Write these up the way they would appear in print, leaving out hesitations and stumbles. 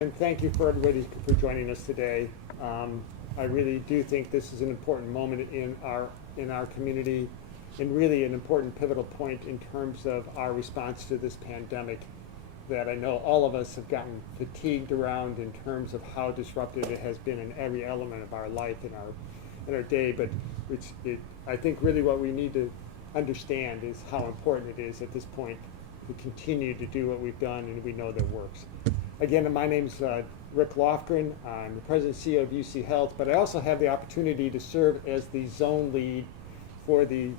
And thank you for everybody for joining us today. I really do think this is an important moment in our community, and really an important pivotal point in terms of our response to this pandemic that I know all of us have gotten fatigued around in terms of how disruptive it has been in every element of our life in our day. But I think really what we need to understand is how important it is at this point to continue to do what we've done and we know that works. Again, my name's Rick Lofgren. I'm the president and CEO of UC Health, but I also have the opportunity to serve as the zone lead for the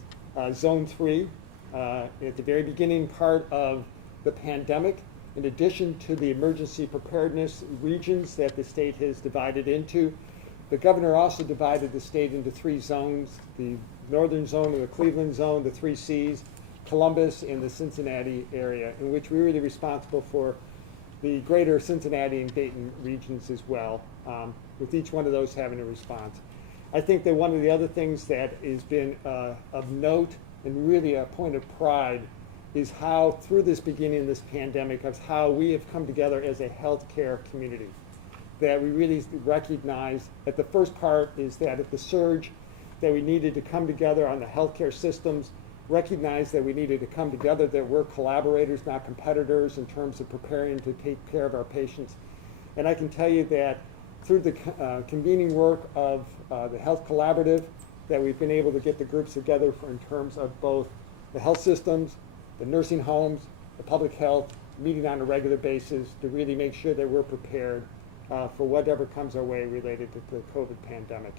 Zone 3 at the very beginning part of the pandemic. In addition to the emergency preparedness regions that the state has divided into, the governor also divided the state into 3 zones: the northern zone and the Cleveland zone, the 3 Cs, Columbus, and the Cincinnati area, in which we're really responsible for the greater Cincinnati and Dayton regions as well, with each one of those having a response. I think that one of the other things that has been of note and really a point of pride is how, through this beginning of this pandemic, of how we have come together as a healthcare community. That we really recognize that the first part is that at the surge, that we needed to come together on the healthcare systems, recognize that we needed to come together, that we're collaborators, not competitors, in terms of preparing to take care of our patients. And I can tell you that through the convening work of the Health Collaborative, that we've been able to get the groups together in terms of both the health systems, the nursing homes, the public health, meeting on a regular basis to really make sure that we're prepared for whatever comes our way related to the COVID pandemic.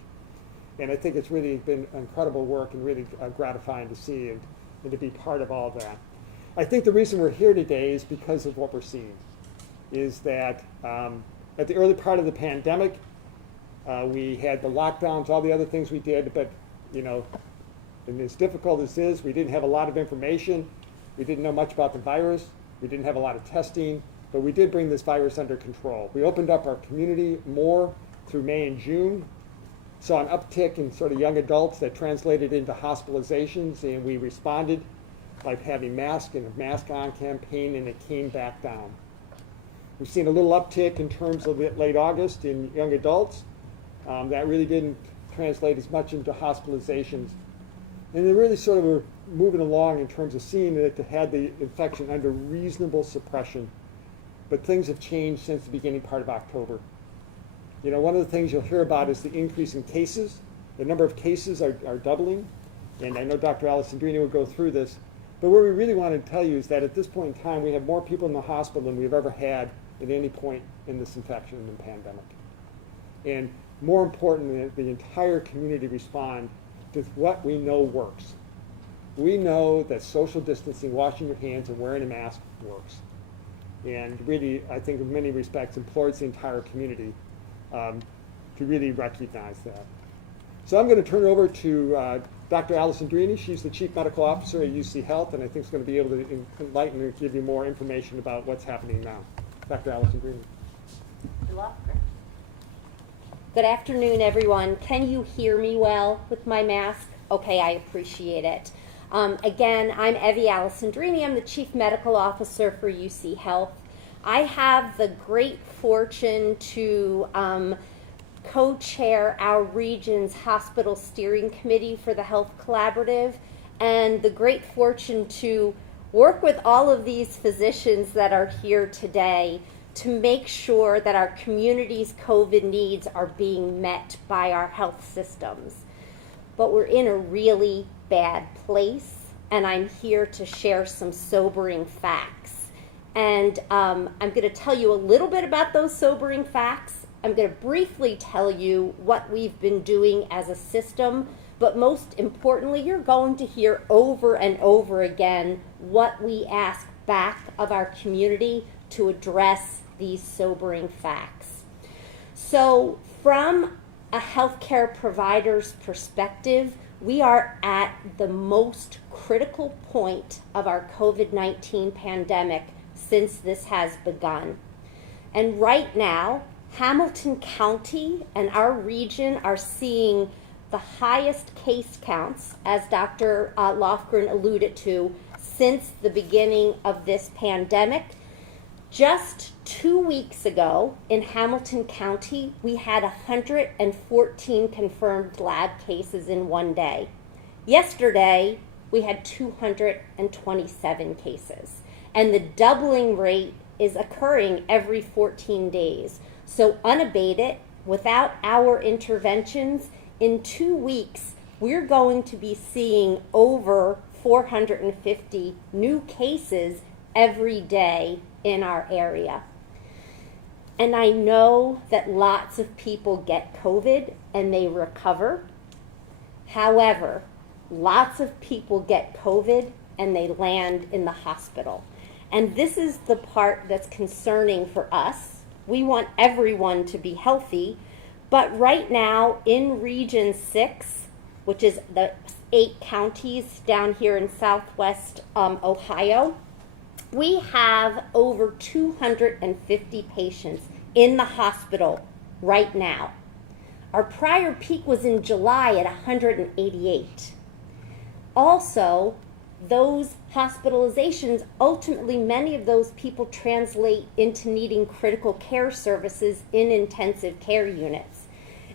And I think it's really been incredible work and really gratifying to see and to be part of all that. I think the reason we're here today is because of what we're seeing, is that at the early part of the pandemic, we had the lockdowns, all the other things we did, but and as difficult as it is, we didn't have a lot of information. We didn't know much about the virus. We didn't have a lot of testing, but we did bring this virus under control. We opened up our community more through May and June, saw an uptick in sort of young adults that translated into hospitalizations, and we responded by having mask and a mask on campaign, and it came back down. We've seen a little uptick in terms of late August in young adults. That really didn't translate as much into hospitalizations. And they really sort of were moving along in terms of seeing that it had the infection under reasonable suppression. But things have changed since the beginning part of October. One of the things you'll hear about is the increase in cases. The number of cases are doubling, and I know Dr. Alessandrini will go through this. But what we really want to tell you is that at this point in time, we have more people in the hospital than we've ever had at any point in this infection and pandemic. And more importantly, the entire community respond to what we know works. We know that social distancing, washing your hands, and wearing a mask works. And really, I think in many respects, implores the entire community to really recognize that. So I'm going to turn it over to Dr. Alessandrini. She's the Chief Medical Officer at UC Health, and I think is going to be able to enlighten and give you more information about what's happening now. Dr. Alessandrini. Good afternoon, everyone. Can you hear me well with my mask? Okay, I appreciate it. Again, I'm Evie Alessandrini. I'm the Chief Medical Officer for UC Health. I have the great fortune to co-chair our region's hospital steering committee for the Health Collaborative, and the great fortune to work with all of these physicians that are here today to make sure that our community's COVID needs are being met by our health systems. But we're in a really bad place, and I'm here to share some sobering facts. And I'm going to tell you a little bit about those sobering facts. I'm going to briefly tell you what we've been doing as a system, but most importantly, you're going to hear over and over again what we ask back of our community to address these sobering facts. So from a healthcare provider's perspective, we are at the most critical point of our COVID-19 pandemic since this has begun. And right now, Hamilton County and our region are seeing the highest case counts, as Dr. Lofgren alluded to, since the beginning of this pandemic. Just 2 weeks ago in Hamilton County, we had 114 confirmed lab cases in one day. Yesterday, we had 227 cases. And the doubling rate is occurring every 14 days. So unabated, without our interventions, in 2 weeks, we're going to be seeing over 450 new cases every day in our area. And I know that lots of people get COVID and they recover. However, lots of people get COVID and they land in the hospital. And this is the part that's concerning for us. We want everyone to be healthy, but right now in Region 6, which is the 8 counties down here in southwest Ohio, we have over 250 patients in the hospital right now. Our prior peak was in July at 188. Also, those hospitalizations, ultimately many of those people translate into needing critical care services in intensive care units.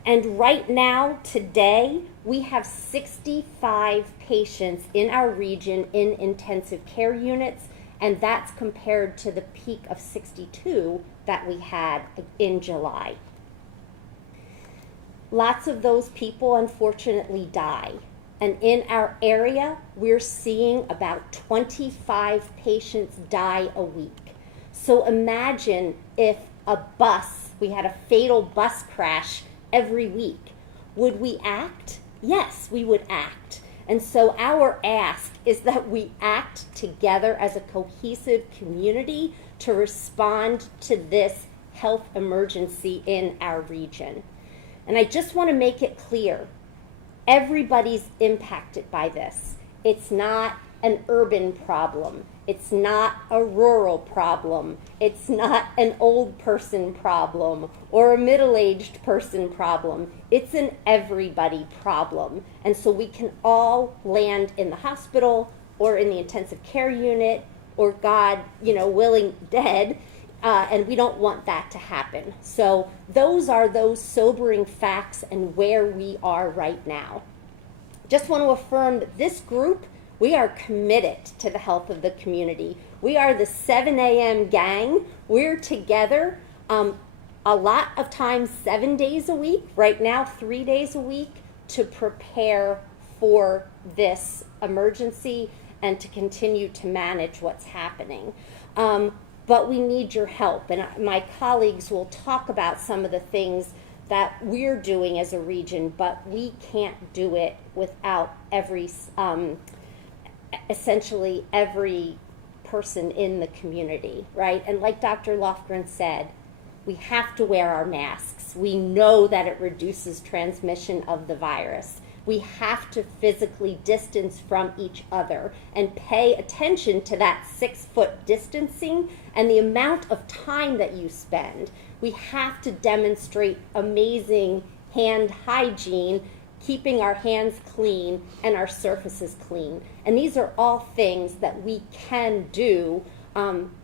And right now, today, we have 65 patients in our region in intensive care units, and that's compared to the peak of 62 that we had in July. Lots of those people unfortunately die. And in our area, we're seeing about 25 patients die a week. So imagine if we had a fatal bus crash every week. Would we act? Yes, we would act. And so our ask is that we act together as a cohesive community to respond to this health emergency in our region. And I just want to make it clear, everybody's impacted by this. It's not an urban problem. It's not a rural problem. It's not an old person problem or a middle-aged person problem. It's an everybody problem. And so we can all land in the hospital or in the intensive care unit or, God, willing, dead. And we don't want that to happen. So those are those sobering facts and where we are right now. Just want to affirm that this group, we are committed to the health of the community. We are the 7 a.m. gang. We're together a lot of times 7 days a week, right now 3 days a week, to prepare for this emergency and to continue to manage what's happening. But we need your help, and my colleagues will talk about some of the things that we're doing as a region, but we can't do it without essentially every person in the community, right? And like Dr. Lofgren said, we have to wear our masks. We know that it reduces transmission of the virus. We have to physically distance from each other and pay attention to that 6-foot distancing and the amount of time that you spend. We have to demonstrate amazing hand hygiene, keeping our hands clean and our surfaces clean. And these are all things that we can do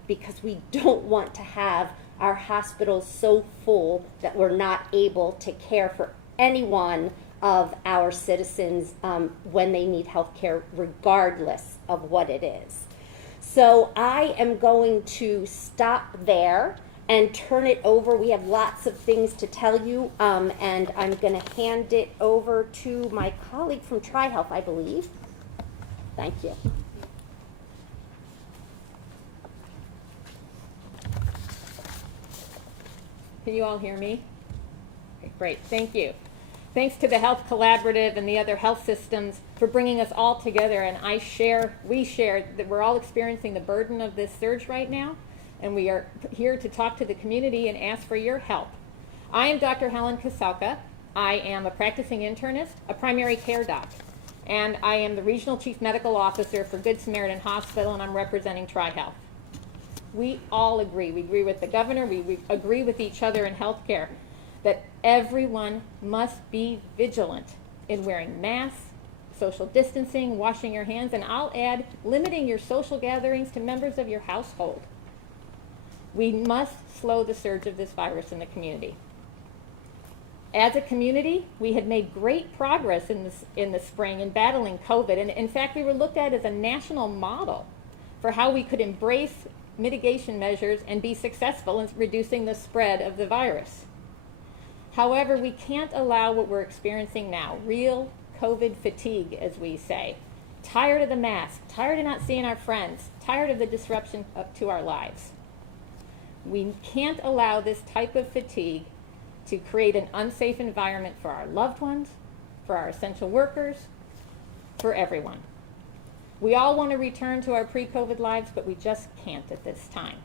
because we don't want to have our hospitals so full that we're not able to care for anyone of our citizens when they need health care, regardless of what it is. So I am going to stop there and turn it over. We have lots of things to tell you, and I'm going to hand it over to my colleague from TriHealth, I believe. Thank you. Can you all hear me? Okay, great, thank you. Thanks to the Health Collaborative and the other health systems for bringing us all together, and we share that we're all experiencing the burden of this surge right now, and we are here to talk to the community and ask for your help. I am Dr. Helen Kasalka. I am a practicing internist, a primary care doc, and I am the Regional Chief Medical Officer for Good Samaritan Hospital, and I'm representing TriHealth. We all agree. We agree with the governor. We agree with each other in healthcare that everyone must be vigilant in wearing masks, social distancing, washing your hands, and I'll add, limiting your social gatherings to members of your household. We must slow the surge of this virus in the community. As a community, we had made great progress in the spring in battling COVID, and in fact, we were looked at as a national model for how we could embrace mitigation measures and be successful in reducing the spread of the virus. However, we can't allow what we're experiencing now, real COVID fatigue, as we say. Tired of the mask, tired of not seeing our friends, tired of the disruption to our lives. We can't allow this type of fatigue to create an unsafe environment for our loved ones, for our essential workers, for everyone. We all want to return to our pre-COVID lives, but we just can't at this time.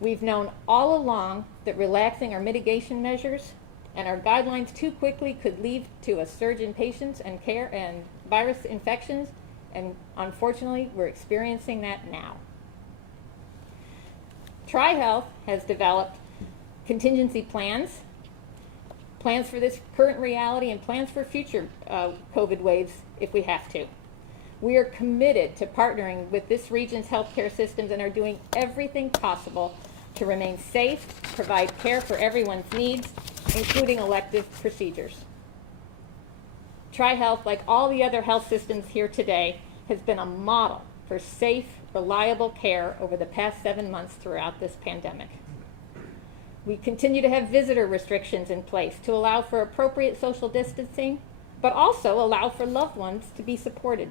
We've known all along that relaxing our mitigation measures and our guidelines too quickly could lead to a surge in patients and care and virus infections, and unfortunately, we're experiencing that now. TriHealth has developed contingency plans for this current reality and plans for future COVID waves if we have to. We are committed to partnering with this region's healthcare systems and are doing everything possible to remain safe, provide care for everyone's needs, including elective procedures. TriHealth, like all the other health systems here today, has been a model for safe, reliable care over the past 7 months throughout this pandemic. We continue to have visitor restrictions in place to allow for appropriate social distancing, but also allow for loved ones to be supported.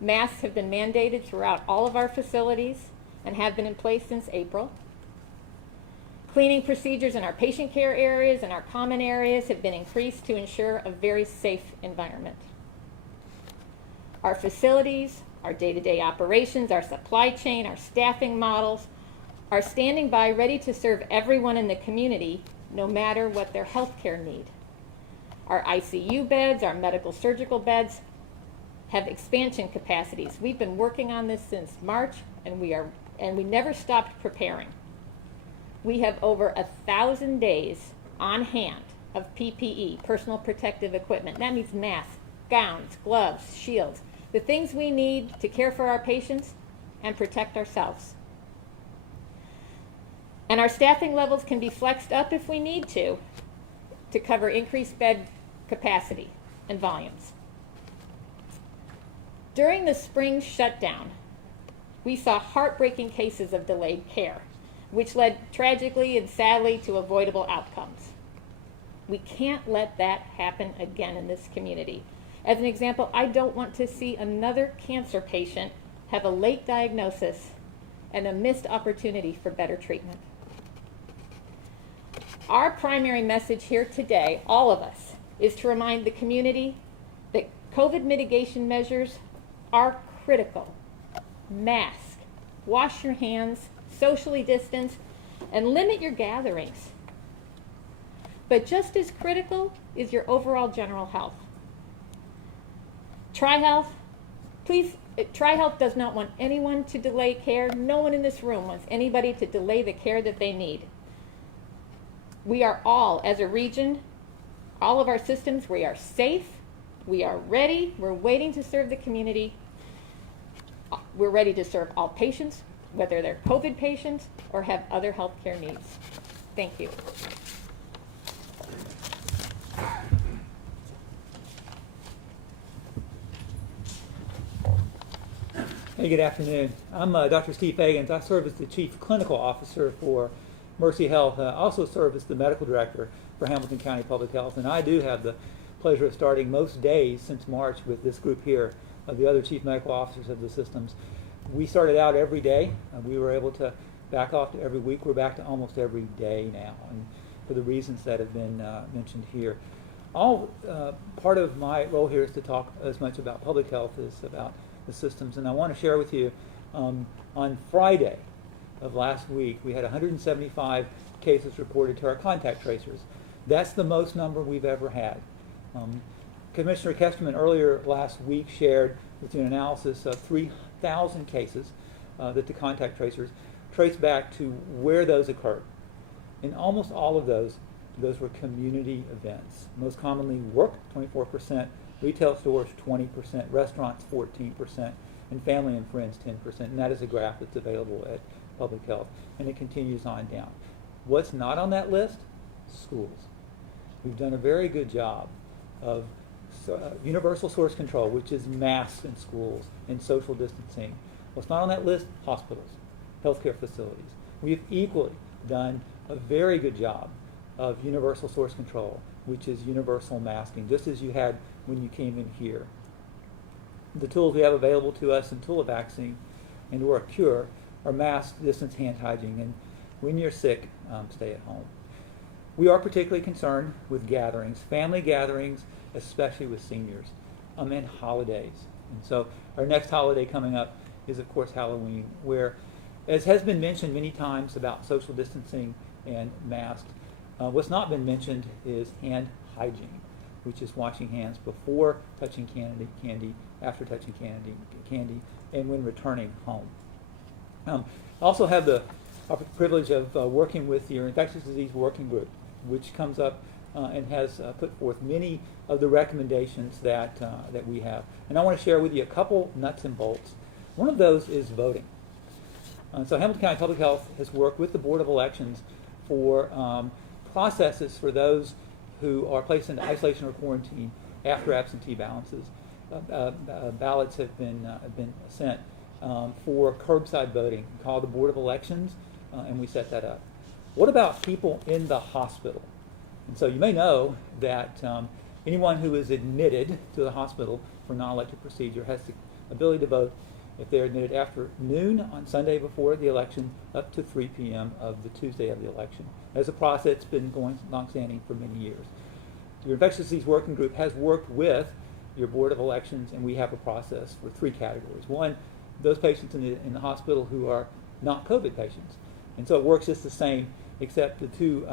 Masks have been mandated throughout all of our facilities and have been in place since April. Cleaning procedures in our patient care areas and our common areas have been increased to ensure a very safe environment. Our facilities, our day-to-day operations, our supply chain, our staffing models are standing by ready to serve everyone in the community, no matter what their healthcare need. Our ICU beds, our medical surgical beds have expansion capacities. We've been working on this since March, and we never stopped preparing. We have over 1,000 days on hand of PPE, personal protective equipment. That means masks, gowns, gloves, shields, the things we need to care for our patients and protect ourselves. And our staffing levels can be flexed up if we need to cover increased bed capacity and volumes. During the spring shutdown, we saw heartbreaking cases of delayed care, which led tragically and sadly to avoidable outcomes. We can't let that happen again in this community. As an example, I don't want to see another cancer patient have a late diagnosis and a missed opportunity for better treatment. Our primary message here today, all of us, is to remind the community that COVID mitigation measures are critical. Mask, wash your hands, socially distance, and limit your gatherings. But just as critical is your overall general health. TriHealth, please, TriHealth does not want anyone to delay care. No one in this room wants anybody to delay the care that they need. We are all, as a region, all of our systems, we are safe, we are ready, we're waiting to serve the community. We're ready to serve all patients, whether they're COVID patients or have other health care needs. Thank you. Hey, good afternoon. I'm Dr. Steve Fagans. I serve as the Chief Clinical Officer for Mercy Health. I also serve as the Medical Director for Hamilton County Public Health, and I do have the pleasure of starting most days since March with this group here of the other Chief Medical Officers of the systems. We started out every day. We were able to back off to every week. We're back to almost every day now, and for the reasons that have been mentioned here. Part of my role here is to talk as much about public health as about the systems, and I want to share with you on Friday of last week we had 175 cases reported to our contact tracers. That's the most number we've ever had. Commissioner Kesterman earlier last week shared with you an analysis of 3,000 cases that the contact tracers traced back to where those occurred. In almost all of those were community events. Most commonly work, 24%, retail stores, 20%, restaurants, 14%, and family and friends, 10%. And that is a graph that's available at Public Health, and it continues on down. What's not on that list? Schools. We've done a very good job of universal source control, which is masks in schools and social distancing. What's not on that list? Hospitals, healthcare facilities. We've equally done a very good job of universal source control, which is universal masking, just as you had when you came in here. The tools we have available to us until a vaccine and or a cure are mask, distance, hand hygiene, and when you're sick, stay at home. We are particularly concerned with gatherings, family gatherings, especially with seniors, and holidays. And so our next holiday coming up is, of course, Halloween, where, as has been mentioned many times about social distancing and masks, what's not been mentioned is hand hygiene, which is washing hands before touching candy, after touching candy, and when returning home. I also have the privilege of working with your infectious disease working group, which comes up and has put forth many of the recommendations that we have. And I want to share with you a couple nuts and bolts. One of those is voting. So Hamilton County Public Health has worked with the Board of Elections for processes for those who are placed into isolation or quarantine after absentee balances. Ballots have been sent for curbside voting. We call the Board of Elections, and we set that up. What about people in the hospital? And so you may know that anyone who is admitted to the hospital for non-elective procedure has the ability to vote if they're admitted after noon on Sunday before the election up to 3 p.m. of the Tuesday of the election. As a process that's been going long-standing for many years. Your infectious disease working group has worked with your Board of Elections, and we have a process for 3 categories. One, those patients in the hospital who are not COVID patients. And so it works just the same, except the 2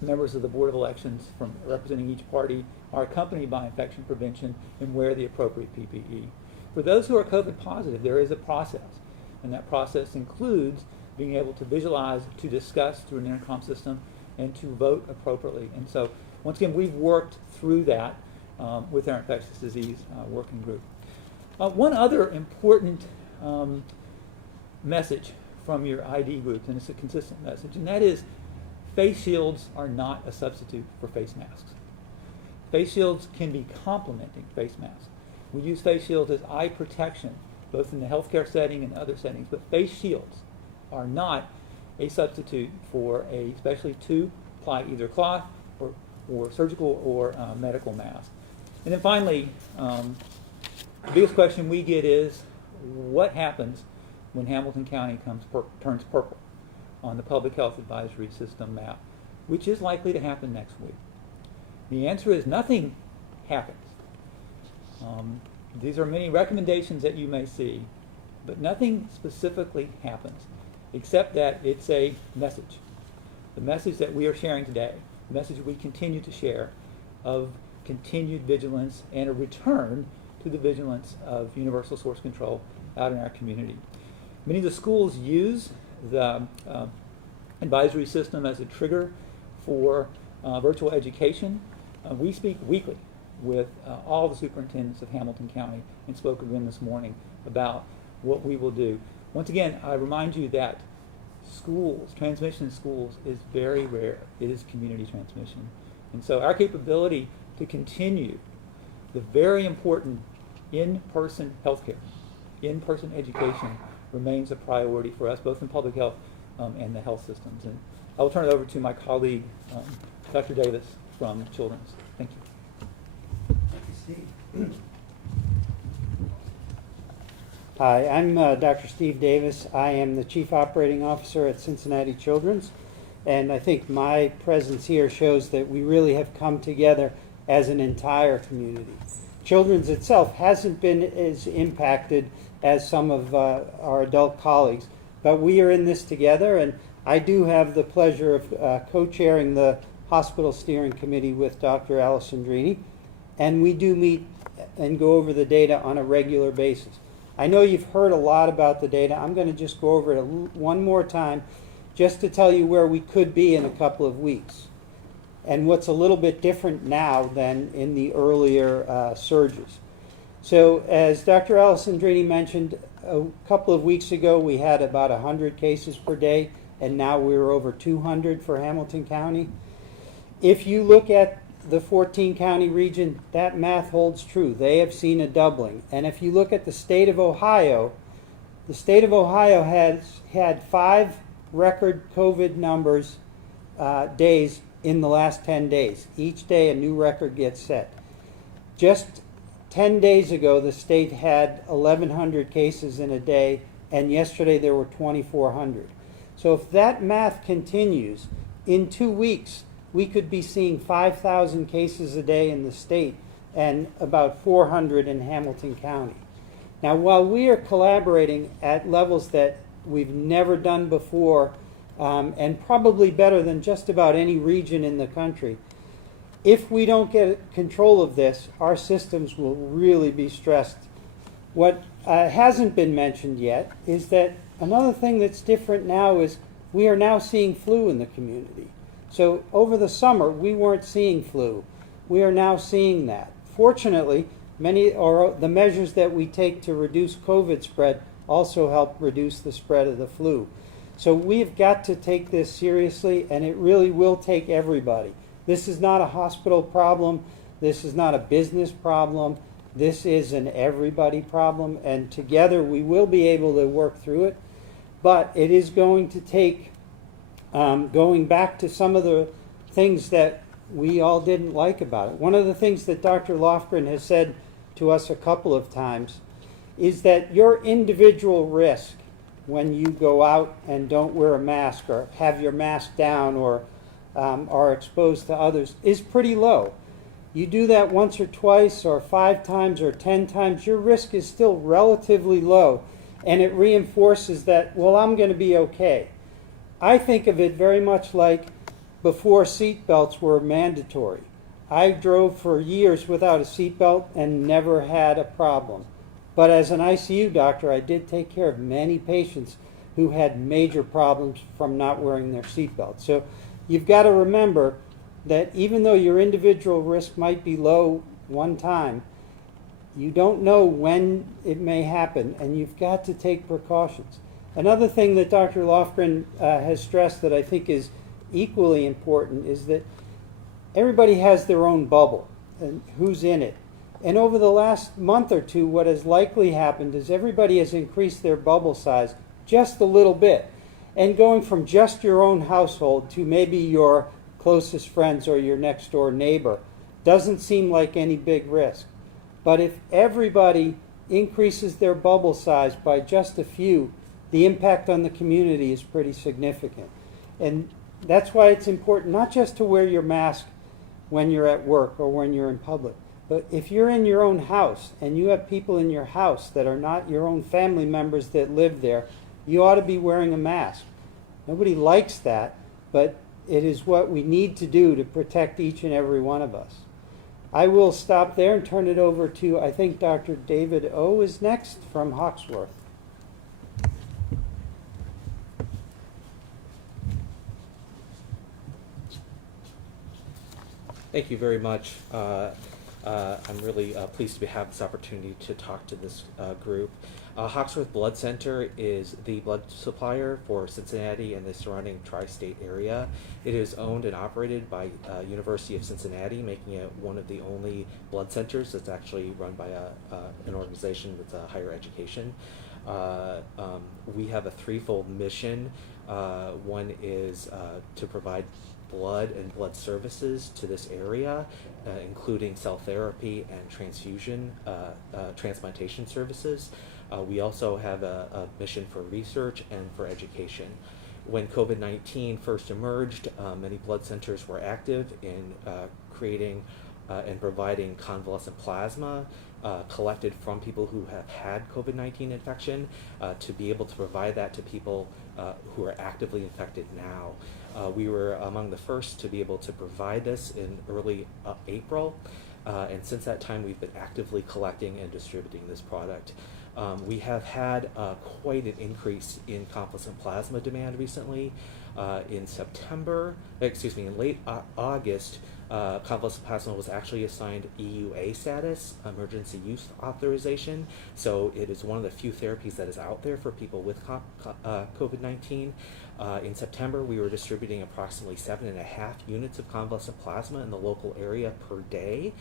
members of the Board of Elections from representing each party are accompanied by infection prevention and wear the appropriate PPE. For those who are COVID positive, there is a process, and that process includes being able to visualize, to discuss through an intercom system, and to vote appropriately. And so, once again, we've worked through that with our infectious disease working group. One other important message from your ID groups, and it's a consistent message, and that is face shields are not a substitute for face masks. Face shields can be complementing face masks. We use face shields as eye protection, both in the healthcare setting and other settings, but face shields are not a substitute for a specially two-ply either cloth or surgical or medical mask. And then finally, the biggest question we get is, what happens when Hamilton County turns purple on the Public Health Advisory System map, which is likely to happen next week? The answer is nothing happens. These are many recommendations that you may see, but nothing specifically happens, except that it's a message. The message that we are sharing today, the message we continue to share of continued vigilance and a return to the vigilance of universal source control out in our community. Many of the schools use the advisory system as a trigger for virtual education. We speak weekly with all the superintendents of Hamilton County and spoke with them this morning about what we will do. Once again, I remind you that transmission in schools is very rare. It is community transmission. And so our capability to continue the very important in-person healthcare, in-person education remains a priority for us, both in public health and the health systems. And I will turn it over to my colleague, Dr. Davis from Children's. Thank you. Hi, I'm Dr. Steve Davis. I am the Chief Operating Officer at Cincinnati Children's, and I think my presence here shows that we really have come together as an entire community. Children's itself hasn't been as impacted as some of our adult colleagues, but we are in this together, and I do have the pleasure of co-chairing the Hospital Steering Committee with Dr. Alessandrini, and we do meet and go over the data on a regular basis. I know you've heard a lot about the data. I'm going to just go over it one more time just to tell you where we could be in a couple of weeks and what's a little bit different now than in the earlier surges. So as Dr. Alessandrini mentioned, a couple of weeks ago we had about 100 cases per day, and now we're over 200 for Hamilton County. If you look at the 14 county region, that math holds true. They have seen a doubling. And if you look at the state of Ohio has had 5 record COVID numbers days in the last 10 days. Each day a new record gets set. Just 10 days ago, the state had 1,100 cases in a day, and yesterday there were 2,400. So if that math continues, in 2 weeks, we could be seeing 5,000 cases a day in the state and about 400 in Hamilton County. Now, while we are collaborating at levels that we've never done before, and probably better than just about any region in the country, if we don't get control of this, our systems will really be stressed. What hasn't been mentioned yet is that another thing that's different now is we are now seeing flu in the community. So over the summer, we weren't seeing flu. We are now seeing that. Fortunately, the measures that we take to reduce COVID spread also help reduce the spread of the flu. So we've got to take this seriously, and it really will take everybody. This is not a hospital problem. This is not a business problem. This is an everybody problem, and together we will be able to work through it. But it is going to take going back to some of the things that we all didn't like about it. One of the things that Dr. Lofgren has said to us a couple of times is that your individual risk when you go out and don't wear a mask or have your mask down or are exposed to others is pretty low. You do that once or twice or 5 times or 10 times, your risk is still relatively low, and it reinforces that, well, I'm going to be okay. I think of it very much like before seat belts were mandatory. I drove for years without a seat belt and never had a problem. But as an ICU doctor, I did take care of many patients who had major problems from not wearing their seat belt. So you've got to remember that even though your individual risk might be low one time, you don't know when it may happen, and you've got to take precautions. Another thing that Dr. Lofgren has stressed that I think is equally important is that everybody has their own bubble and who's in it. And over the last month or two, what has likely happened is everybody has increased their bubble size just a little bit. And going from just your own household to maybe your closest friends or your next door neighbor doesn't seem like any big risk. But if everybody increases their bubble size by just a few, the impact on the community is pretty significant. And that's why it's important not just to wear your mask when you're at work or when you're in public, but if you're in your own house and you have people in your house that are not your own family members that live there, you ought to be wearing a mask. Nobody likes that, but it is what we need to do to protect each and every one of us. I will stop there and turn it over to, I think Dr. David O. is next from Hawksworth. Thank you very much. I'm really pleased to have this opportunity to talk to this group. Hawksworth Blood Center is the blood supplier for Cincinnati and the surrounding tri-state area. It is owned and operated by University of Cincinnati, making it one of the only blood centers that's actually run by an organization with higher education. We have a threefold mission. One is to provide blood and blood services to this area, including cell therapy and transplantation services. We also have a mission for research and for education. When COVID-19 first emerged, many blood centers were active in creating and providing convalescent plasma collected from people who have had COVID-19 infection to be able to provide that to people who are actively infected now. We were among the first to be able to provide this in early April, and since that time we've been actively collecting and distributing this product. We have had quite an increase in convalescent plasma demand recently. In late August, convalescent plasma was actually assigned EUA status, emergency use authorization. So it is one of the few therapies that is out there for people with COVID-19. In September, we were distributing approximately 7.5 units of convalescent plasma in the local area per day.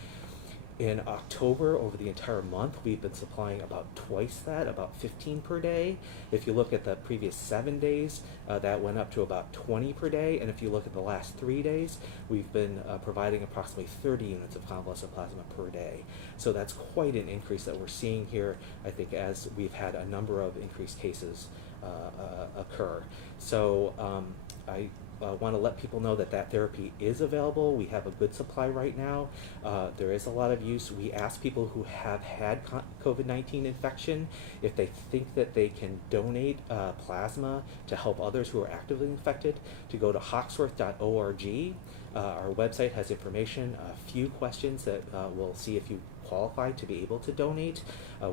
In October, over the entire month, we've been supplying about twice that, about 15 per day. If you look at the previous 7 days, that went up to about 20 per day. And if you look at the last 3 days, we've been providing approximately 30 units of convalescent plasma per day. So that's quite an increase that we're seeing here, I think, as we've had a number of increased cases occur. So I want to let people know that that therapy is available. We have a good supply right now. There is a lot of use. We ask people who have had COVID-19 infection if they think that they can donate plasma to help others who are actively infected to go to hawksworth.org. Our website has information, a few questions that we'll see if you qualify to be able to donate.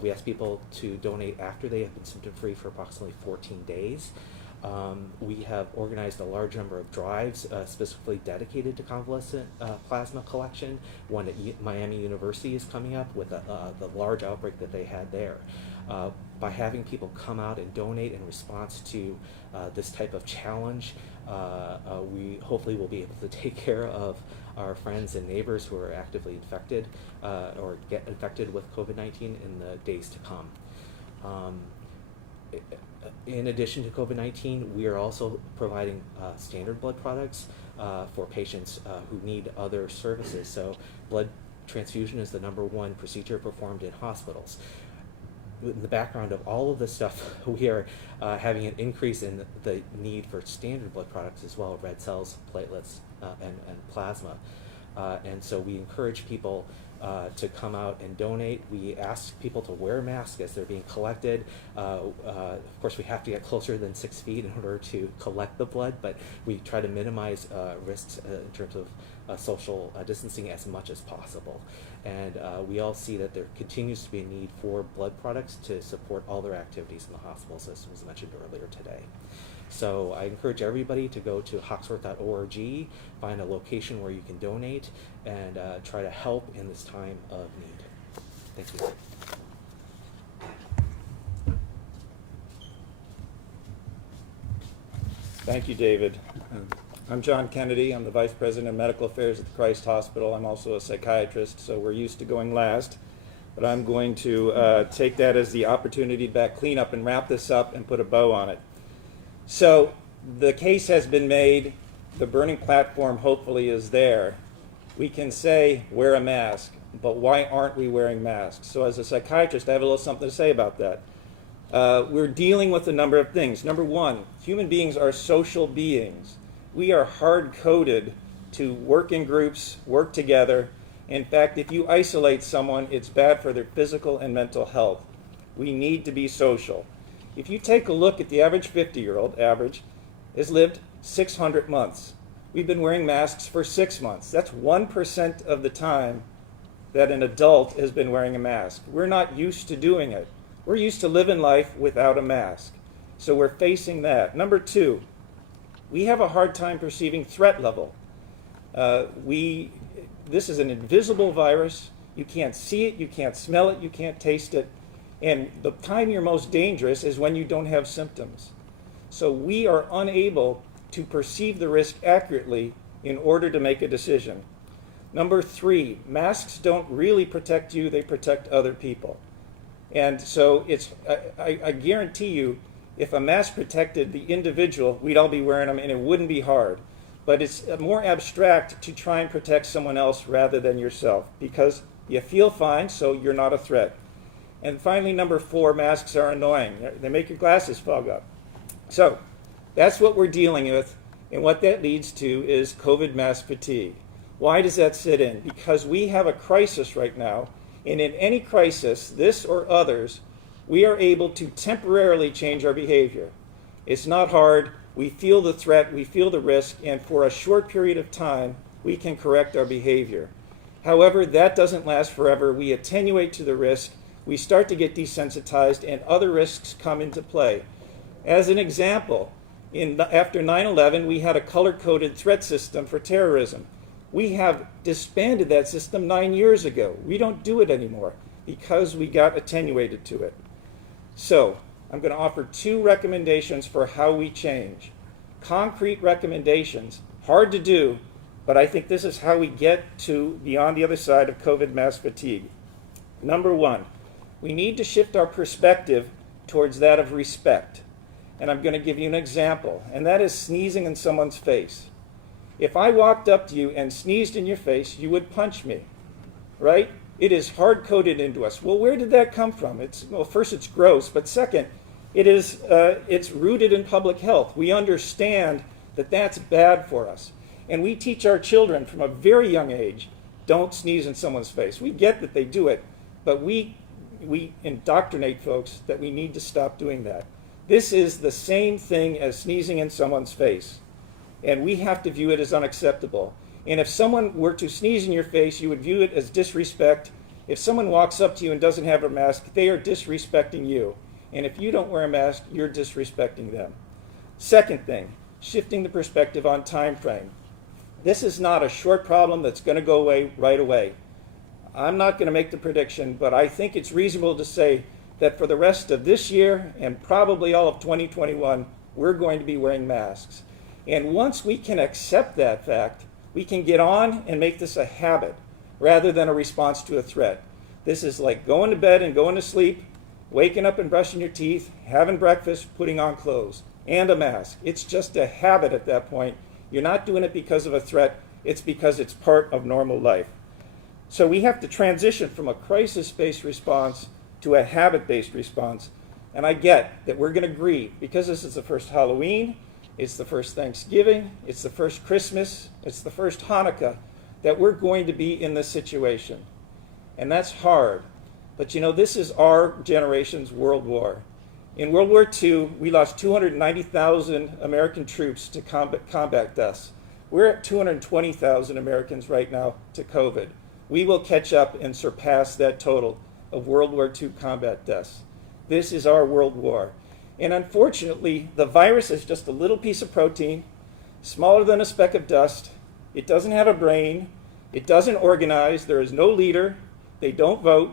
We ask people to donate after they have been symptom-free for approximately 14 days. We have organized a large number of drives specifically dedicated to convalescent plasma collection. One at Miami University is coming up with the large outbreak that they had there. By having people come out and donate in response to this type of challenge, we hopefully will be able to take care of our friends and neighbors who are actively infected or get infected with COVID-19 in the days to come. In addition to COVID-19, we are also providing standard blood products for patients who need other services. So blood transfusion is the #1 procedure performed in hospitals. In the background of all of this stuff, we are having an increase in the need for standard blood products as well, red cells, platelets, and plasma. And so we encourage people to come out and donate. We ask people to wear masks as they're being collected. Of course, we have to get closer than 6 feet in order to collect the blood, but we try to minimize risks in terms of social distancing as much as possible. And we all see that there continues to be a need for blood products to support all their activities in the hospitals, as was mentioned earlier today. So I encourage everybody to go to hawksworth.org, find a location where you can donate, and try to help in this time of need. Thank you. Thank you, David. I'm John Kennedy. I'm the Vice President of Medical Affairs at the Christ Hospital. I'm also a psychiatrist, so we're used to going last. But I'm going to take that as the opportunity to clean up and wrap this up and put a bow on it. So the case has been made. The burning platform hopefully is there. We can say wear a mask, but why aren't we wearing masks? So as a psychiatrist, I have a little something to say about that. We're dealing with a number of things. Number one, human beings are social beings. We are hard-coded to work in groups, work together. In fact, if you isolate someone, it's bad for their physical and mental health. We need to be social. If you take a look at the average 50-year-old, has lived 600 months. We've been wearing masks for 6 months. That's 1% of the time that an adult has been wearing a mask. We're not used to doing it. We're used to living life without a mask. So we're facing that. Number two, we have a hard time perceiving threat level. This is an invisible virus. You can't see it, you can't smell it, you can't taste it. And the time you're most dangerous is when you don't have symptoms. So we are unable to perceive the risk accurately in order to make a decision. Number three, masks don't really protect you, they protect other people. And so I guarantee you, if a mask protected the individual, we'd all be wearing them and it wouldn't be hard. But it's more abstract to try and protect someone else rather than yourself because you feel fine, so you're not a threat. And finally, number four, masks are annoying. They make your glasses fog up. So that's what we're dealing with, and what that leads to is COVID mask fatigue. Why does that sit in? Because we have a crisis right now, and in any crisis, this or others, we are able to temporarily change our behavior. It's not hard. We feel the threat, we feel the risk, and for a short period of time, we can correct our behavior. However, that doesn't last forever. We attenuate to the risk, we start to get desensitized, and other risks come into play. As an example, After 9/11, we had a color-coded threat system for terrorism. We have disbanded that system 9 years ago. We don't do it anymore because we got attenuated to it. So I'm going to offer 2 recommendations for how we change. Concrete recommendations, hard to do, but I think this is how we get to beyond the other side of COVID mass fatigue. Number 1, we need to shift our perspective towards that of respect. And I'm going to give you an example, and that is sneezing in someone's face. If I walked up to you and sneezed in your face, you would punch me, right? It is hard-coded into us. Well, where did that come from? Well, first, it's gross, but second, it's rooted in public health. We understand that that's bad for us. And we teach our children from a very young age, don't sneeze in someone's face. We get that they do it, but we indoctrinate folks that we need to stop doing that. This is the same thing as sneezing in someone's face, and we have to view it as unacceptable. And if someone were to sneeze in your face, you would view it as disrespect. If someone walks up to you and doesn't have a mask, they are disrespecting you. And if you don't wear a mask, you're disrespecting them. Second thing, shifting the perspective on time frame. This is not a short problem that's going to go away right away. I'm not going to make the prediction, but I think it's reasonable to say that for the rest of this year and probably all of 2021, we're going to be wearing masks. And once we can accept that fact, we can get on and make this a habit rather than a response to a threat. This is like going to bed and going to sleep, waking up and brushing your teeth, having breakfast, putting on clothes, and a mask. It's just a habit at that point. You're not doing it because of a threat. It's because it's part of normal life. So we have to transition from a crisis-based response to a habit-based response. And I get that we're going to grieve because this is the first Halloween, it's the first Thanksgiving, it's the first Christmas, it's the first Hanukkah, that we're going to be in this situation. And that's hard. But you know, this is our generation's World War. In World War II, we lost 290,000 American troops to combat deaths. We're at 220,000 Americans right now to COVID. We will catch up and surpass that total of World War II combat deaths. This is our World War. And unfortunately, the virus is just a little piece of protein, smaller than a speck of dust. It doesn't have a brain. It doesn't organize. There is no leader. They don't vote.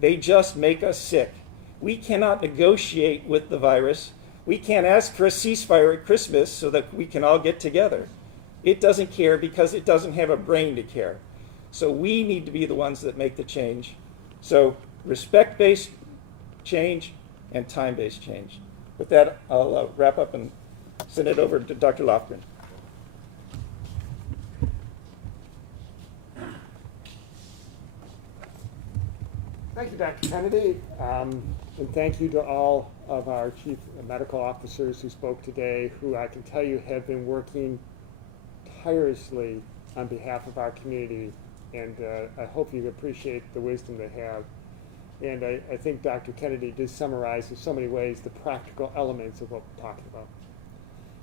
They just make us sick. We cannot negotiate with the virus. We can't ask for a ceasefire at Christmas so that we can all get together. It doesn't care because it doesn't have a brain to care. So we need to be the ones that make the change. So respect-based change and time-based change. With that, I'll wrap up and send it over to Dr. Lofgren. Thank you, Dr. Kennedy, and thank you to all of our chief medical officers who spoke today, who I can tell you have been working tirelessly on behalf of our community, and I hope you appreciate the wisdom they have. And I think Dr. Kennedy did summarize in so many ways the practical elements of what we're talking about.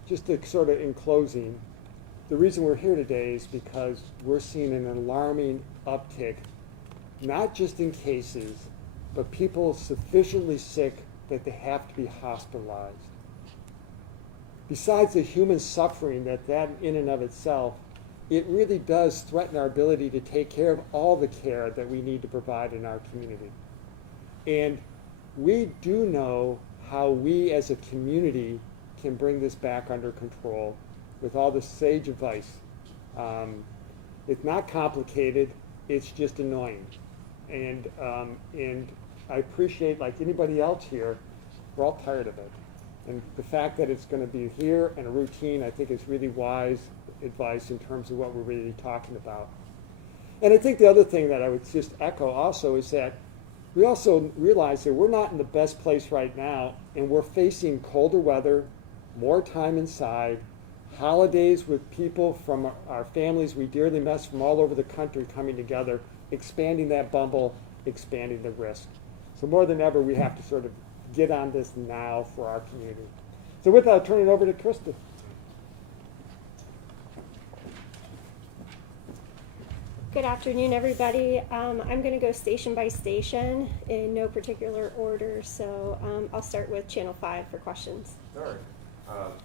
Just to sort of in closing, the reason we're here today is because we're seeing an alarming uptick, not just in cases, but people sufficiently sick that they have to be hospitalized. Besides the human suffering that in and of itself, it really does threaten our ability to take care of all the care that we need to provide in our community. And we do know how we as a community can bring this back under control with all the sage advice. It's not complicated, it's just annoying. And I appreciate, like anybody else here, we're all tired of it. And the fact that it's going to be here and a routine, I think is really wise advice in terms of what we're really talking about. And I think the other thing that I would just echo also is that we also realize that we're not in the best place right now, and we're facing colder weather, more time inside, holidays with people from our families we dearly miss from all over the country coming together, expanding that bubble, expanding the risk. So more than ever, we have to sort of get on this now for our community. So with that, I'll turn it over to Krista. Good afternoon, everybody. I'm going to go station by station in no particular order, so I'll start with Channel 5 for questions. Sure.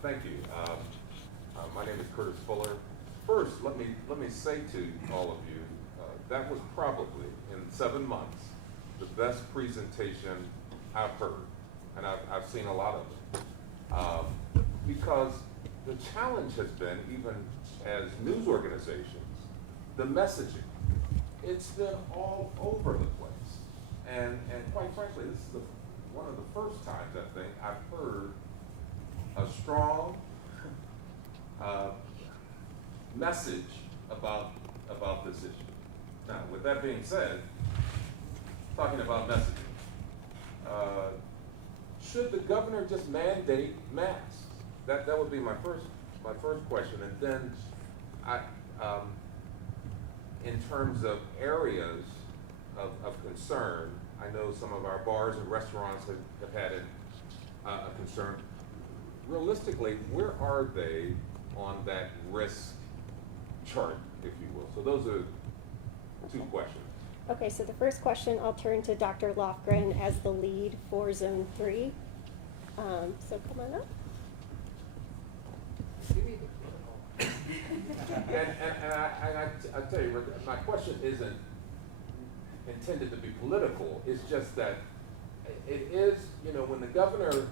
Thank you. My name is Curtis Fuller. First, let me say to all of you, that was probably, in 7 months, the best presentation I've heard, and I've seen a lot of them. Because the challenge has been, even as news organizations, the messaging. It's been all over the place. And quite frankly, this is one of the first times, I think, I've heard a strong message about this issue. Now, with that being said, talking about messaging, should the governor just mandate masks? That would be my first question. And then, in terms of areas of concern, I know some of our bars and restaurants have had a concern. Realistically, where are they on that risk chart, if you will? So those are 2 questions. Okay, so the first question I'll turn to Dr. Lofgren as the lead for Zone 3. So come on up. And I tell you, my question isn't intended to be political. It's just that it is, when the governor,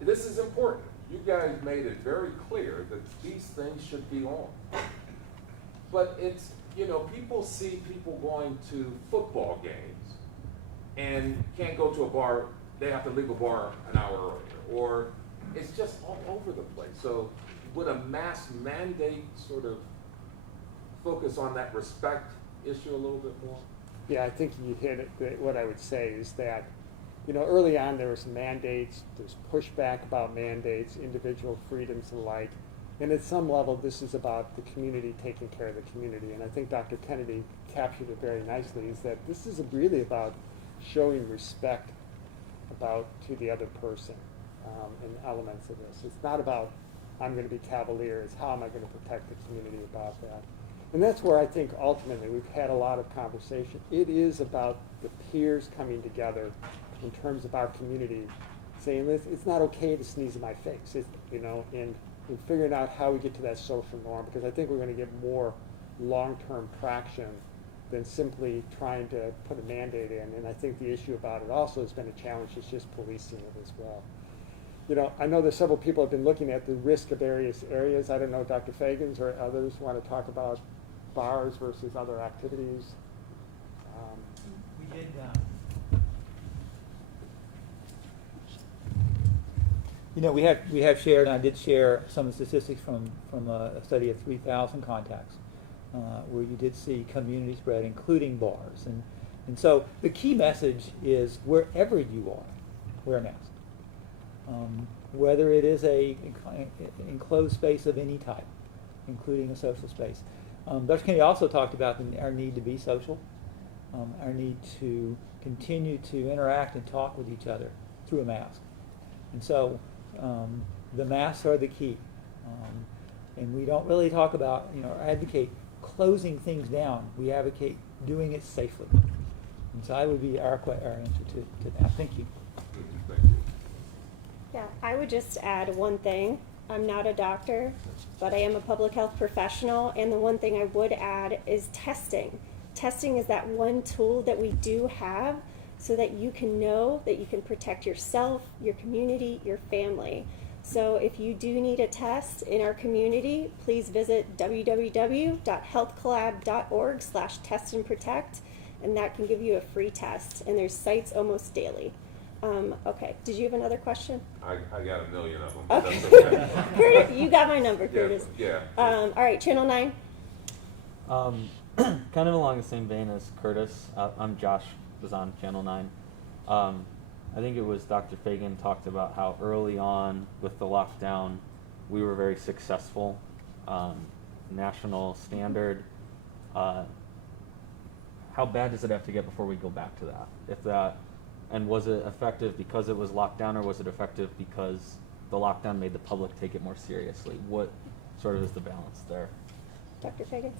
this is important. You guys made it very clear that these things should be on. But it's, people see people going to football games and can't go to a bar, they have to leave a bar an hour earlier. Or it's just all over the place. So would a mask mandate sort of focus on that respect issue a little bit more? Yeah, I think you hit it. What I would say is that, early on there was mandates, there's pushback about mandates, individual freedoms and the like. And at some level, this is about the community taking care of the community. And I think Dr. Kennedy captured it very nicely, is that this is really about showing respect to the other person and elements of this. It's not about, I'm going to be cavalier, it's how am I going to protect the community about that. And that's where I think ultimately we've had a lot of conversation. It is about the peers coming together in terms of our community, saying it's not okay to sneeze in my face, and figuring out how we get to that social norm, because I think we're going to get more long-term traction than simply trying to put a mandate in. And I think the issue about it also has been a challenge, is just policing it as well. I know there's several people have been looking at the risk of various areas. I don't know, Dr. Fagans or others want to talk about bars versus other activities. We did. We have shared, and I did share some of the statistics from a study of 3,000 contacts, where you did see community spread, including bars. And so the key message is, wherever you are, wear a mask. Whether it is a enclosed space of any type, including a social space. Dr. Kennedy also talked about our need to be social, our need to continue to interact and talk with each other through a mask. And so the masks are the key. And we don't really talk about, or advocate closing things down. We advocate doing it safely. And so that would be our answer to that. Thank you. Thank you. Yeah, I would just add one thing. I'm not a doctor, but I am a public health professional, and the one thing I would add is testing. Testing is that one tool that we do have so that you can know that you can protect yourself, your community, your family. So if you do need a test in our community, please visit www.healthcollab.org/test-and-protect, and that can give you a free test, and there's sites almost daily. Okay, did you have another question? I got a million of them. Okay. That's okay. Curtis, you got my number, Curtis. Yeah. All right, Channel 9. Kind of along the same vein as Curtis, I'm Josh, was on Channel 9. I think it was Dr. Fagan talked about how early on with the lockdown, we were very successful. National standard. How bad does it have to get before we go back to that? If that, and was it effective because it was locked down, or was it effective because the lockdown made the public take it more seriously? What sort of is the balance there? Dr. Fagan.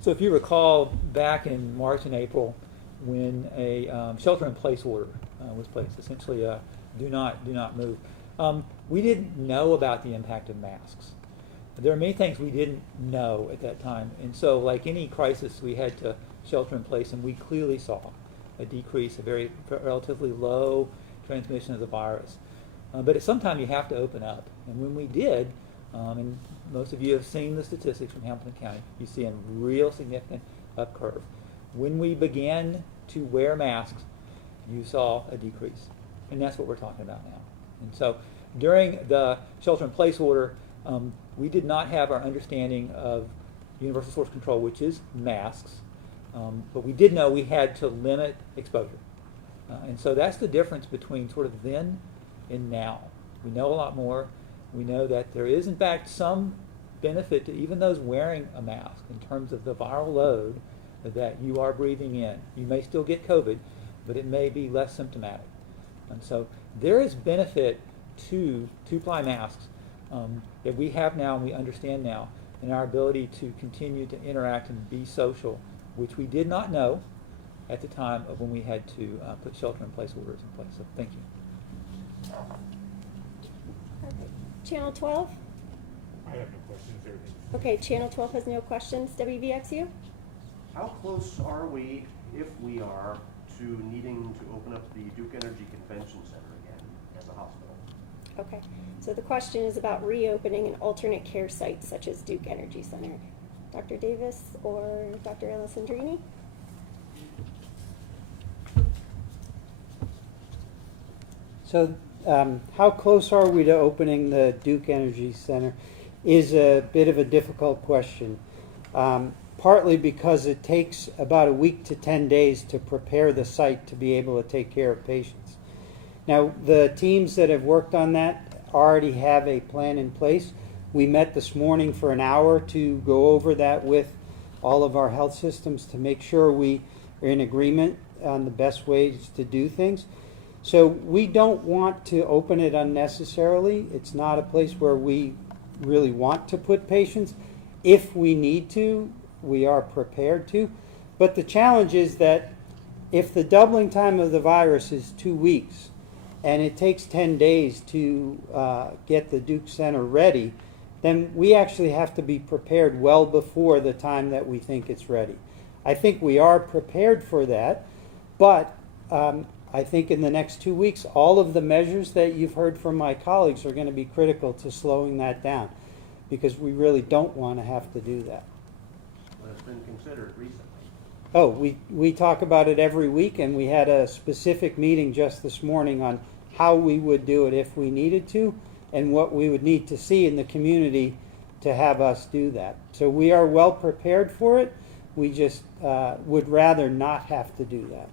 So if you recall, back in March and April, when a shelter-in-place order was placed. Essentially, do not move. We didn't know about the impact of masks. There are many things we didn't know at that time, and so like any crisis, we had to shelter in place, and we clearly saw a decrease, a very relatively low transmission of the virus. But at some time you have to open up, and when we did, and most of you have seen the statistics from Hamilton County, you see a real significant up curve. When we began to wear masks, you saw a decrease, and that's what we're talking about now. And so during the shelter-in-place order, we did not have our understanding of universal source control, which is masks, but we did know we had to limit exposure. And so that's the difference between sort of then and now. We know a lot more. We know that there is, in fact, some benefit to even those wearing a mask in terms of the viral load that you are breathing in. You may still get COVID, but it may be less symptomatic. And so there is benefit to two-ply masks that we have now and we understand now, and our ability to continue to interact and be social, which we did not know at the time of when we had to put shelter-in-place orders in place. So thank you. Okay. Channel 12? I have no questions. Everything's Okay, Channel 12 has no questions. WVXU? How close are we, if we are, to needing to open up the Duke Energy Convention Center again as a hospital? Okay, so the question is about reopening an alternate care site such as Duke Energy Center. Dr. Davis or Dr. Alessandrini? So how close are we to opening the Duke Energy Center is a bit of a difficult question. Partly because it takes about a week to 10 days to prepare the site to be able to take care of patients. Now, the teams that have worked on that already have a plan in place. We met this morning for an hour to go over that with all of our health systems to make sure we are in agreement on the best ways to do things. So we don't want to open it unnecessarily. It's not a place where we really want to put patients. If we need to, we are prepared to. But the challenge is that if the doubling time of the virus is 2 weeks and it takes 10 days to get the Duke Center ready, then we actually have to be prepared well before the time that we think it's ready. I think we are prepared for that, but I think in the next 2 weeks, all of the measures that you've heard from my colleagues are going to be critical to slowing that down, because we really don't want to have to do that. But it's been considered recently. Oh, we talk about it every week, and we had a specific meeting just this morning on how we would do it if we needed to, and what we would need to see in the community to have us do that. So we are well prepared for it. We just would rather not have to do that.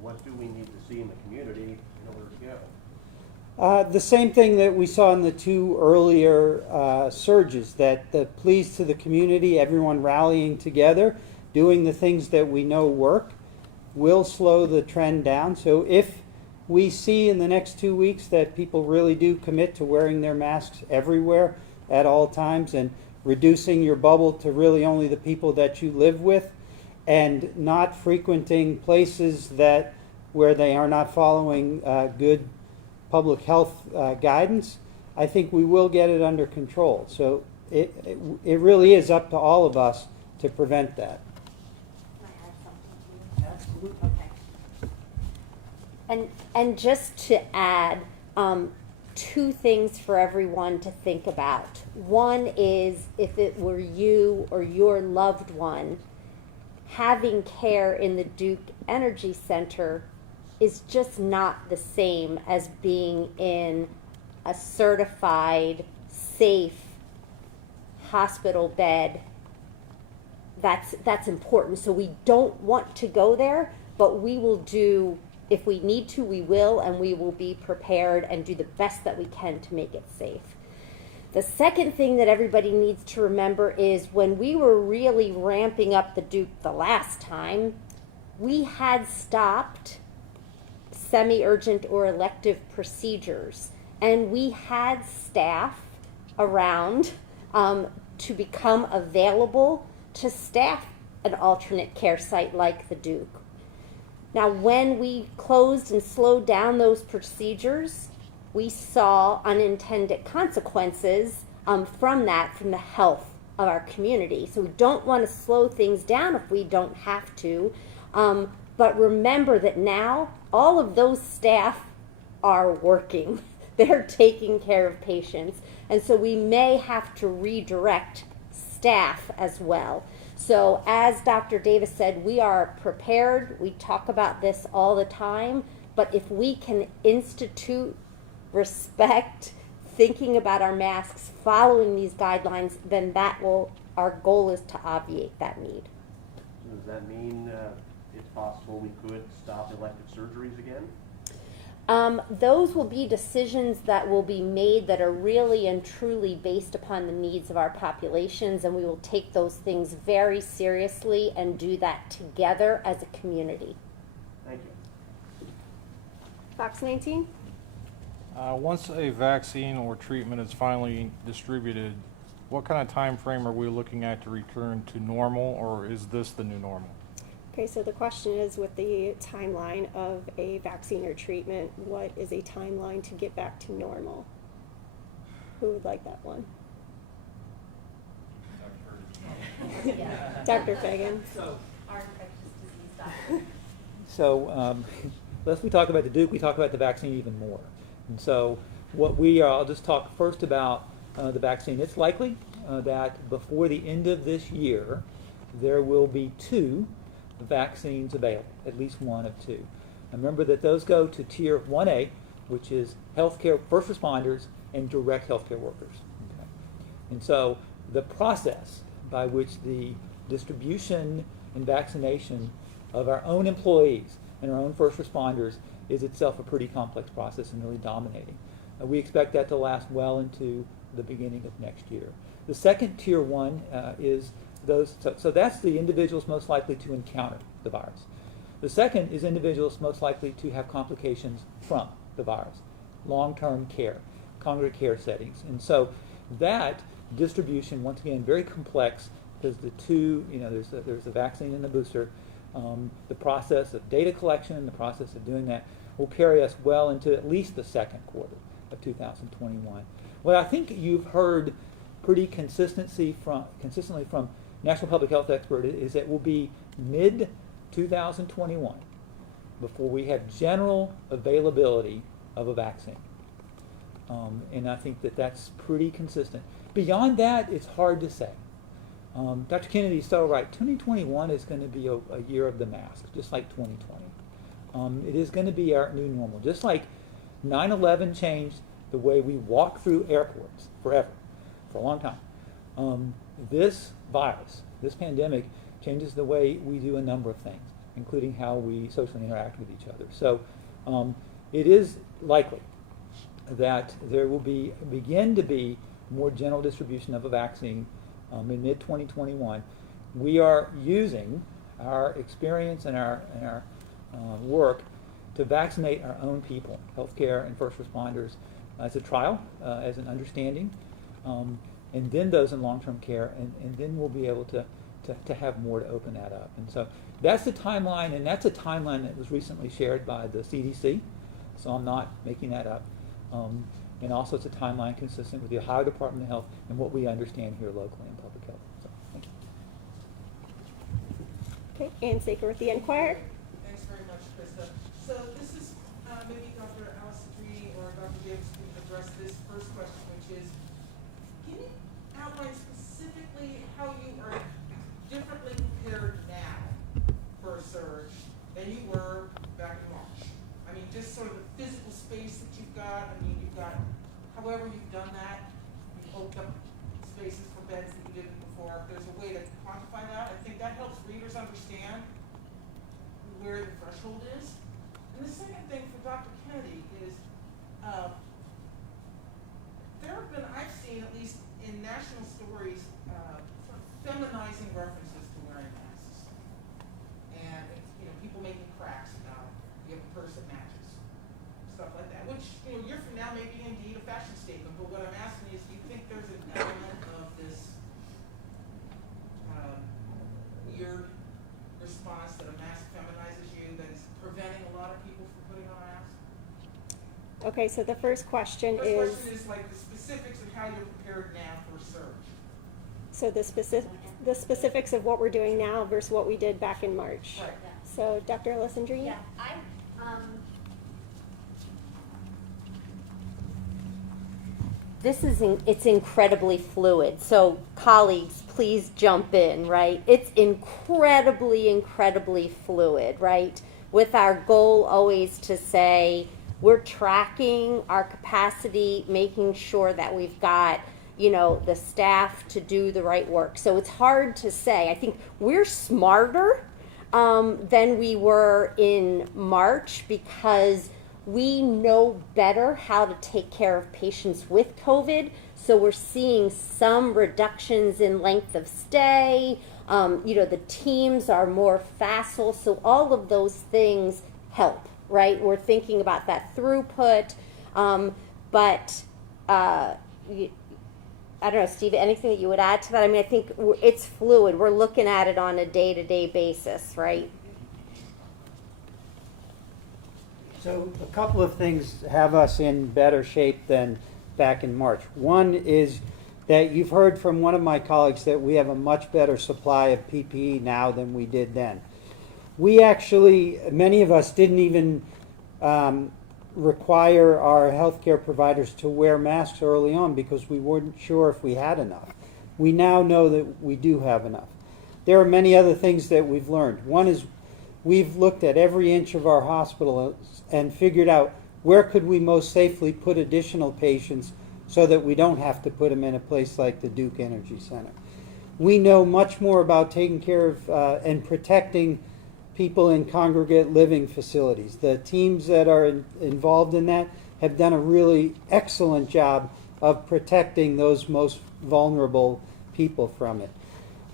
What do we need to see in the community in order to go? The same thing that we saw in the two earlier surges, that the pleas to the community, everyone rallying together, doing the things that we know work, will slow the trend down. So if we see in the next 2 weeks that people really do commit to wearing their masks everywhere at all times and reducing your bubble to really only the people that you live with, and not frequenting places where they are not following good public health guidance, I think we will get it under control. So it really is up to all of us to prevent that. Can I add something to you? Absolutely. Okay. And just to add, two things for everyone to think about. One is, if it were you or your loved one, having care in the Duke Energy Center is just not the same as being in a certified, safe hospital bed. That's important. So we don't want to go there, but we will do, if we need to, we will, and we will be prepared and do the best that we can to make it safe. The second thing that everybody needs to remember is when we were really ramping up the Duke the last time, we had stopped semi-urgent or elective procedures, and we had staff around to become available to staff an alternate care site like the Duke. Now, when we closed and slowed down those procedures, we saw unintended consequences from that, from the health of our community. So we don't want to slow things down if we don't have to. But remember that now all of those staff are working. They're taking care of patients. And so we may have to redirect staff as well. So as Dr. Davis said, we are prepared. We talk about this all the time. But if we can institute respect, thinking about our masks, following these guidelines, then our goal is to obviate that need. Does that mean it's possible we could stop elective surgeries again? Those will be decisions that will be made that are really and truly based upon the needs of our populations, and we will take those things very seriously and do that together as a community. Thank you. Fox 19? Once a vaccine or treatment is finally distributed, what kind of time frame are we looking at to return to normal, or is this the new normal? Okay, so the question is, with the timeline of a vaccine or treatment, what is a timeline to get back to normal? Who would like that one? Dr. Fagan. So, lest we talk about the Duke, we talk about the vaccine even more. And so, I'll just talk first about the vaccine. It's likely that before the end of this year, there will be 2 vaccines available, at least one of 2. Remember that those go to Tier 1A, which is healthcare first responders and direct healthcare workers. Okay. And so the process by which the distribution and vaccination of our own employees and our own first responders is itself a pretty complex process and really dominating. We expect that to last well into the beginning of next year. The second Tier 1 is those, so that's the individuals most likely to encounter the virus. The second is individuals most likely to have complications from the virus, long-term care, congregate care settings. And so that distribution, once again, very complex, because the 2, there's the vaccine and the booster. The process of data collection, the process of doing that will carry us well into at least the second quarter of 2021. What I think you've heard pretty consistently from National Public Health expert is that it will be mid-2021 before we have general availability of a vaccine. And I think that that's pretty consistent. Beyond that, it's hard to say. Dr. Kennedy is so right. 2021 is going to be a year of the mask, just like 2020. It is going to be our new normal. Just like 9/11 changed the way we walk through airports forever, for a long time. This virus, this pandemic, changes the way we do a number of things, including how we socially interact with each other. So it is likely that there will begin to be more general distribution of a vaccine in mid-2021. We are using our experience and our work to vaccinate our own people, healthcare and first responders, as a trial, as an understanding, and then those in long-term care, and then we'll be able to have more to open that up. And so that's the timeline, and that's a timeline that was recently shared by the CDC, so I'm not making that up. And also it's a timeline consistent with the Ohio Department of Health and what we understand here locally in public health. So, thank you. Okay, Ann Saker with the Enquirer. Thanks very much, Krista. So this is maybe Dr. Allison Tree or Dr. Davis can address this first question, which is, can you outline specifically how you are differently prepared now for a surge than you were back in March? I mean, just sort of the physical space that you've got. I mean, you've got, however you've done that, you've opened up spaces for beds that you didn't before. If there's a way to quantify that, I think that helps readers understand where the threshold is. And the second thing for Dr. Kennedy is, there have been, I've seen at least in national stories, sort of feminizing references to wearing masks. And, people making cracks about it. You have a purse that matches. Stuff like that, which, a year from now may be indeed a fashion statement, but what I'm asking is, do you think there's an element of this weird response that a mask feminizes you that is Okay, so the first question First is, question is like the specifics of how you're prepared now for surge. so the specifics of what we're doing now versus what we did back in March. Right. So Dr. Alessandrini? Yeah, it's incredibly fluid. So colleagues, please jump in, right? It's incredibly fluid, right? With our goal always to say we're tracking our capacity, making sure that we've got, the staff to do the right work. So it's hard to say. I think we're smarter than we were in March because we know better how to take care of patients with COVID. So we're seeing some reductions in length of stay. The teams are more facile. So all of those things help, right? We're thinking about that throughput. I don't know, Steve, anything that you would add to that? I mean, I think it's fluid. We're looking at it on a day-to-day basis, right? So a couple of things have us in better shape than back in March. One is that you've heard from one of my colleagues that we have a much better supply of PPE now than we did then. We actually, many of us didn't even require our healthcare providers to wear masks early on because we weren't sure if we had enough. We now know that we do have enough. There are many other things that we've learned. One is we've looked at every inch of our hospital and figured out where could we most safely put additional patients so that we don't have to put them in a place like the Duke Energy Center. We know much more about taking care of and protecting people in congregate living facilities. The teams that are involved in that have done a really excellent job of protecting those most vulnerable people from it.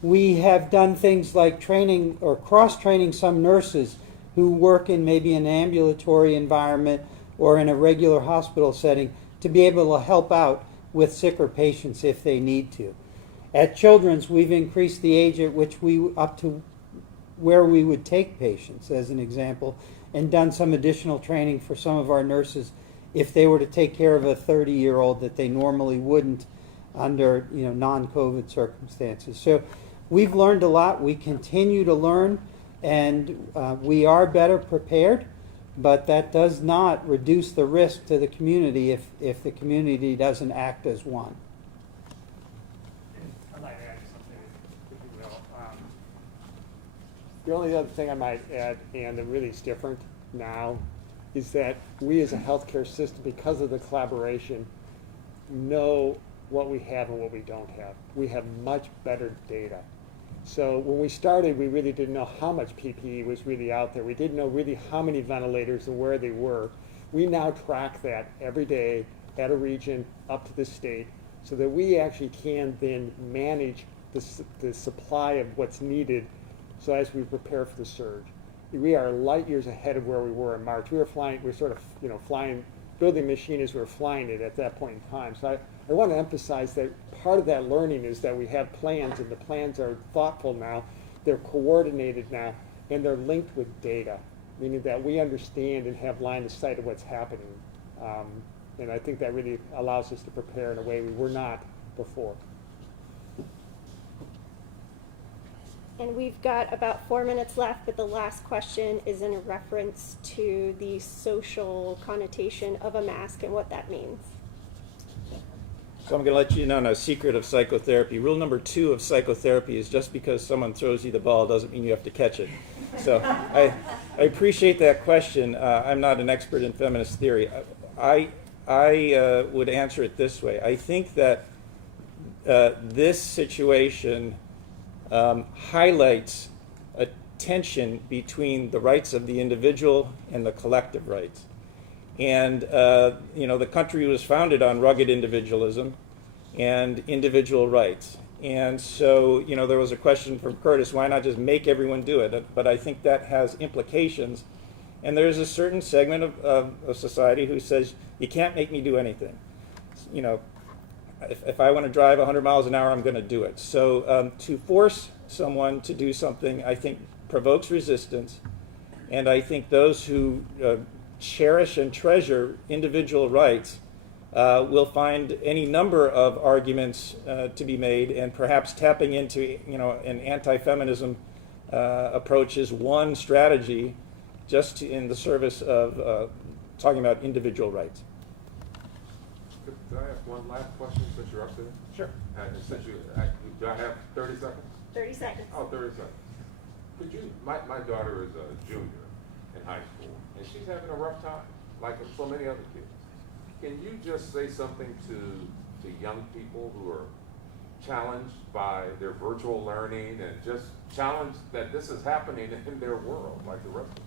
We have done things like training or cross-training some nurses who work in maybe an ambulatory environment or in a regular hospital setting to be able to help out with sicker patients if they need to. At Children's, we've increased the age at which up to where we would take patients, as an example, and done some additional training for some of our nurses if they were to take care of a 30-year-old that they normally wouldn't under non-COVID circumstances. So we've learned a lot. We continue to learn, and we are better prepared, but that does not reduce the risk to the community if the community doesn't act as one. I might add something, if you will. The only other thing I might add, and that really is different now, is that we as a healthcare system, because of the collaboration, know what we have and what we don't have. We have much better data. So when we started, we really didn't know how much PPE was really out there. We didn't know really how many ventilators and where they were. We now track that every day at a region up to the state so that we actually can then manage the supply of what's needed so as we prepare for the surge. We are light years ahead of where we were in March. We were sort of flying, building a machine as we were flying it at that point in time. So I want to emphasize that part of that learning is that we have plans, and the plans are thoughtful now, they're coordinated now, and they're linked with data, meaning that we understand and have line of sight of what's happening. And I think that really allows us to prepare in a way we were not before. And we've got about 4 minutes left, but the last question is in reference to the social connotation of a mask and what that means. So I'm going to let you in on a secret of psychotherapy. Rule number 2 of psychotherapy is just because someone throws you the ball doesn't mean you have to catch it. So I appreciate that question. I'm not an expert in feminist theory. I would answer it this way. I think that this situation highlights a tension between the rights of the individual and the collective rights. And the country was founded on rugged individualism and individual rights. And so, there was a question from Curtis, why not just make everyone do it? But I think that has implications. And there's a certain segment of society who says, you can't make me do anything. If I want to drive 100 miles an hour, I'm going to do it. So to force someone to do something, I think, provokes resistance. And I think those who cherish and treasure individual rights, we'll find any number of arguments to be made, and perhaps tapping into an anti-feminism approach is one strategy, just in the service of talking about individual rights. Could I ask one last question since you're up there? Sure. Since do I have 30 seconds? 30 seconds. Oh, 30 seconds. Could you, my daughter is a junior in high school, and she's having a rough time, like so many other kids. Can you just say something to young people who are challenged by their virtual learning and just challenged that this is happening in their world like the rest of them?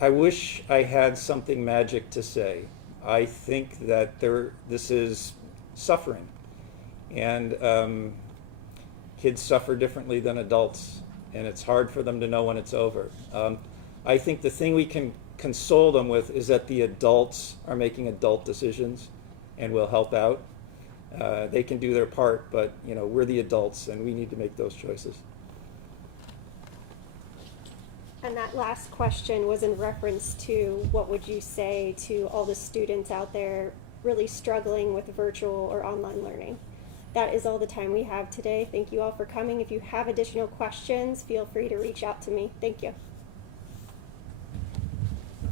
I wish I had something magic to say. I think that this is suffering, and kids suffer differently than adults, and it's hard for them to know when it's over. I think the thing we can console them with is that the adults are making adult decisions and will help out. They can do their part, but we're the adults and we need to make those choices. And that last question was in reference to what would you say to all the students out there really struggling with virtual or online learning. That is all the time we have today. Thank you all for coming. If you have additional questions, feel free to reach out to me. Thank you.